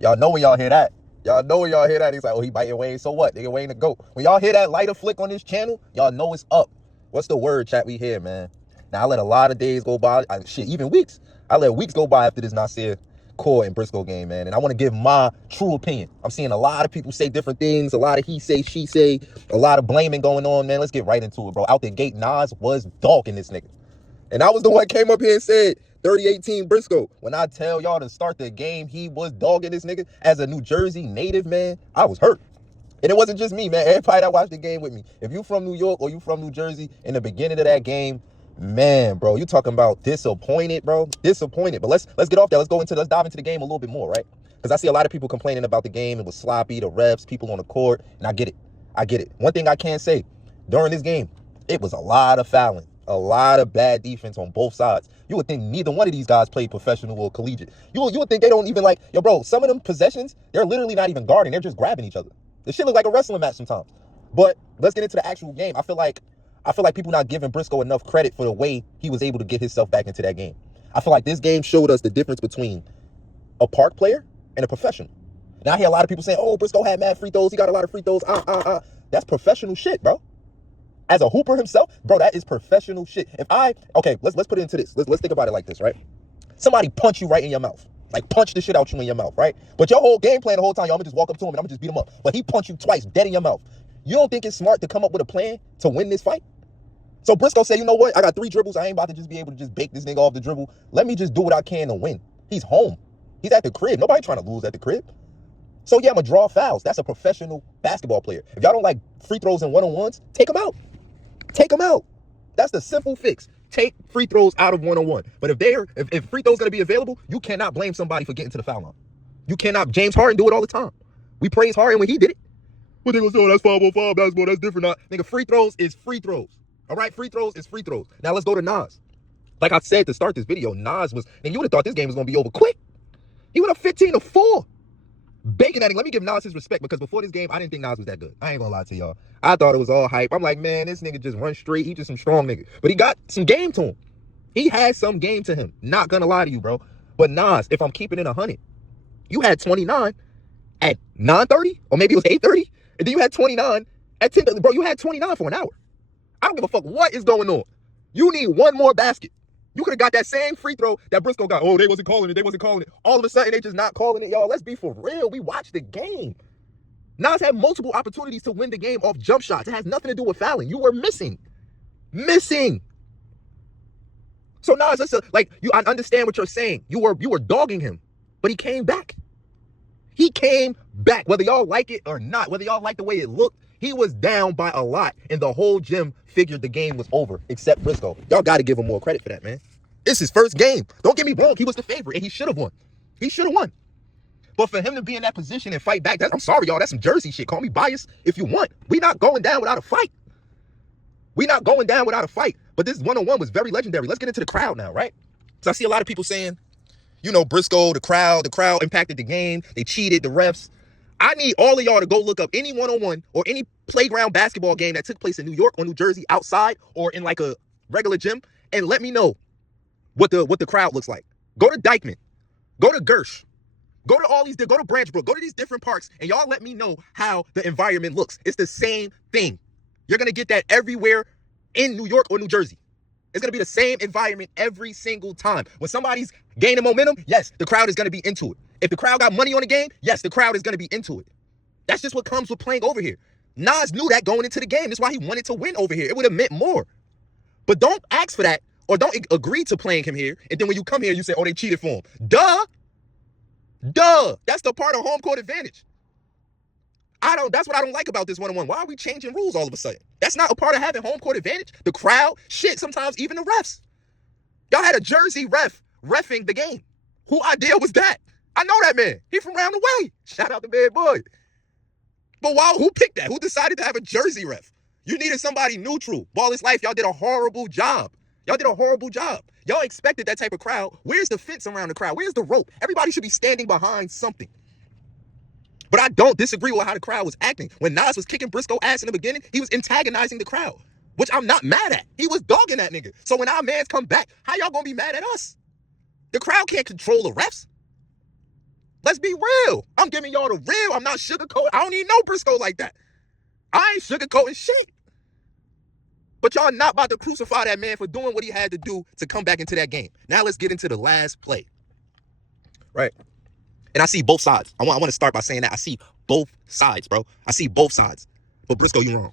Y'all know when y'all hear that. Y'all know when y'all hear that. It's like, oh, he biting Wayne. So what? Nigga, Wayne to go. When y'all hear that lighter flick on this channel, y'all know it's up. What's the word, chat, we hear, man? Now, I let a lot of days go by. Even weeks. I let weeks go by after this Nasir Core and Briscoe game, man. And I want to give my true opinion. I'm seeing a lot of people say different things. A lot of he say, she say. A lot of blaming going on, man. Let's get right into it, bro. Out the gate, Nas was dogging this nigga. And I was the one that came up here and said 30-18 Briscoe. When I tell y'all to start the game, he was dogging this nigga. As a New Jersey native, man, I was hurt. And it wasn't just me, man. Everybody that watched the game with me. If you from New York or you from New Jersey, in the beginning of that game, man, bro, you talking about disappointed, bro. Disappointed. But let's get off that. Let's dive into the game a little bit more, right? Because I see a lot of people complaining about the game. It was sloppy, the refs, people on the court, and I get it. I get it. One thing I can say, during this game, it was a lot of fouling. A lot of bad defense on both sides. You would think neither one of these guys played professional or collegiate. You would think they don't even like, yo, bro, some of them possessions, they're literally not even guarding. They're just grabbing each other. This shit look like a wrestling match sometimes. But let's get into the actual game. I feel like people not giving Briscoe enough credit for the way he was able to get himself back into that game. I feel like this game showed us the difference between a park player and a professional. Now I hear a lot of people saying, oh, Briscoe had mad free throws. He got a lot of free throws. That's professional shit, bro. As a hooper himself, bro, that is professional shit. Okay, let's put it into this. Let's think about it like this, right? Somebody punch you right in your mouth. Like, punch the shit out you in your mouth, right? But your whole game plan the whole time, y'all, I'm gonna just walk up to him and I'm gonna just beat him up. But he punched you twice, dead in your mouth. You don't think it's smart to come up with a plan to win this fight? So Briscoe said, you know what? I got 3 dribbles. I ain't about to just be able to just bake this nigga off the dribble. Let me just do what I can to win. He's home. He's at the crib. Nobody trying to lose at the crib. So yeah, I'm gonna draw fouls. That's a professional basketball player. If y'all don't like free throws and one-on-ones, take them out. Take them out. That's the simple fix. Take free throws out of one-on-one. But if free throws gonna be available, you cannot blame somebody for getting to the foul line. You cannot. James Harden do it all the time. We praise Harden when he did it. What they gonna say? Oh, that's 5-on-5 basketball. That's different. Nigga, free throws is free throws. All right, free throws is free throws. Now let's go to Nas. Like I said to start this video, Nas was, and you would have thought this game was gonna be over quick. He went up 15-4. Baking that. Let me give Nas his respect, because before this game, I didn't think Nas was that good. I ain't gonna lie to y'all. I thought it was all hype. I'm like, man, this nigga just run straight. He just some strong nigga. But he got some game to him. He had some game to him. Not gonna lie to you, bro. But Nas, if I'm keeping it 100, you had 29 at 9:30, or maybe it was 8:30, and then you had 29 at 10:30. Bro, you had 29 for an hour. I don't give a fuck what is going on. You need one more basket. You could have got that same free throw that Briscoe got. Oh, they wasn't calling it. They wasn't calling it. All of a sudden, they just not calling it. Y'all, let's be for real. We watched the game. Nas had multiple opportunities to win the game off jump shots. It has nothing to do with fouling. You were missing. Missing. So Nas, I understand what you're saying. You were dogging him, but he came back. He came back. Whether y'all like it or not, whether y'all like the way it looked, he was down by a lot, and the whole gym figured the game was over, except Briscoe. Y'all got to give him more credit for that, man. It's his first game. Don't get me wrong. He was the favorite, and he should have won. He should have won. But for him to be in that position and fight back, I'm sorry, y'all. That's some Jersey shit. Call me biased if you want. We not going down without a fight. We not going down without a fight. But this one-on-one was very legendary. Let's get into the crowd now, right? So I see a lot of people saying, you know, Briscoe, the crowd impacted the game. They cheated, the refs. I need all of y'all to go look up any one-on-one or any playground basketball game that took place in New York or New Jersey outside or in like a regular gym, and let me know what the crowd looks like. Go to Dykeman. Go to Gersh. Go to Branchbrook. Go to these different parks, and y'all let me know how the environment looks. It's the same thing. You're going to get that everywhere in New York or New Jersey. It's going to be the same environment every single time. When somebody's gaining momentum, yes, the crowd is going to be into it. If the crowd got money on the game, yes, the crowd is going to be into it. That's just what comes with playing over here. Nas knew that going into the game. That's why he wanted to win over here. It would have meant more. But don't ask for that, or don't agree to playing him here. And then when you come here, you say, oh, they cheated for him. Duh. That's the part of home court advantage. That's what I don't like about this one-on-one. Why are we changing rules all of a sudden? That's not a part of having home court advantage. The crowd, shit, sometimes even the refs. Y'all had a Jersey ref reffing the game. Who idea was that? I know that man. He from around the way. Shout out to Bad Boy. But who picked that? Who decided to have a Jersey ref? You needed somebody neutral. Ballislife, y'all did a horrible job. Y'all expected that type of crowd. Where's the fence around the crowd? Where's the rope? Everybody should be standing behind something. But I don't disagree with how the crowd was acting. When Nas was kicking Briscoe ass in the beginning, he was antagonizing the crowd, which I'm not mad at. He was dogging that nigga. So when our mans come back, how y'all gonna be mad at us? The crowd can't control the refs. Let's be real. I'm giving y'all the real. I'm not sugarcoating. I don't even know Briscoe like that. I ain't sugarcoating shit. But y'all not about to crucify that man for doing what he had to do to come back into that game. Now let's get into the last play. Right? And I see both sides. I want to start by saying that I see both sides, bro. I see both sides. But Briscoe, you wrong.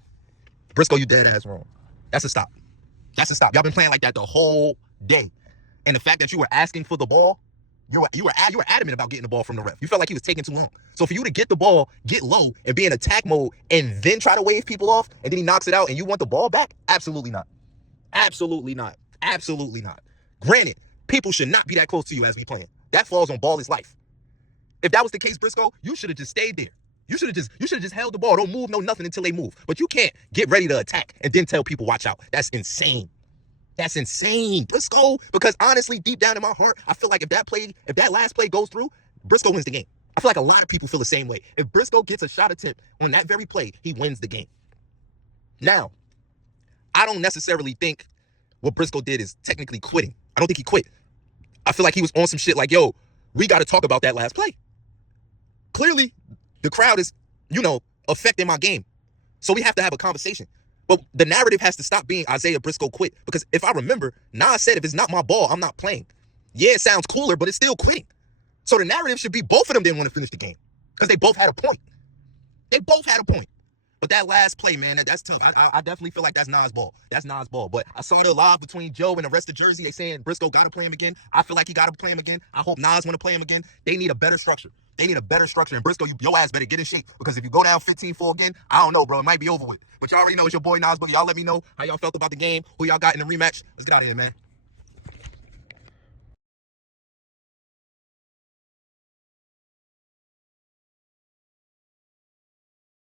Briscoe, you dead ass wrong. That's a stop. That's a stop. Y'all been playing like that the whole day. And the fact that you were asking for the ball, you were adamant about getting the ball from the ref. You felt like he was taking too long. So for you to get the ball, get low, and be in attack mode, and then try to wave people off, and then he knocks it out, and you want the ball back? Absolutely not. Absolutely not. Absolutely not. Granted, people should not be that close to you as we playing. That falls on Ballislife. If that was the case, Briscoe, you should have just stayed there. You should have just held the ball. Don't move, no nothing until they move. But you can't get ready to attack and then tell people watch out. That's insane. That's insane, Briscoe. Because honestly, deep down in my heart, I feel like if that last play goes through, Briscoe wins the game. I feel like a lot of people feel the same way. If Briscoe gets a shot attempt on that very play, he wins the game. Now, I don't necessarily think what Briscoe did is technically quitting. I don't think he quit. I feel like he was on some shit like, yo, we got to talk about that last play. Clearly, the crowd is, affecting my game. So we have to have a conversation. But the narrative has to stop being Isaiah Briscoe quit. Because if I remember, Nas said, if it's not my ball, I'm not playing. Yeah, it sounds cooler, but it's still quitting. So the narrative should be both of them didn't want to finish the game. Because they both had a point. They both had a point. But that last play, man, that's tough. I definitely feel like that's Nas' ball. That's Nas' ball. But I saw the live between Joe and the rest of Jersey. They saying Briscoe got to play him again. I feel like he got to play him again. I hope Nas want to play him again. They need a better structure. They need a better structure. And Briscoe, your ass better get in shape. Because if you go down 15-4 again, I don't know, bro. It might be over with. But y'all already know it's your boy Nas. But y'all let me know how y'all felt about the game. Who y'all got in the rematch. Let's get out of here, man.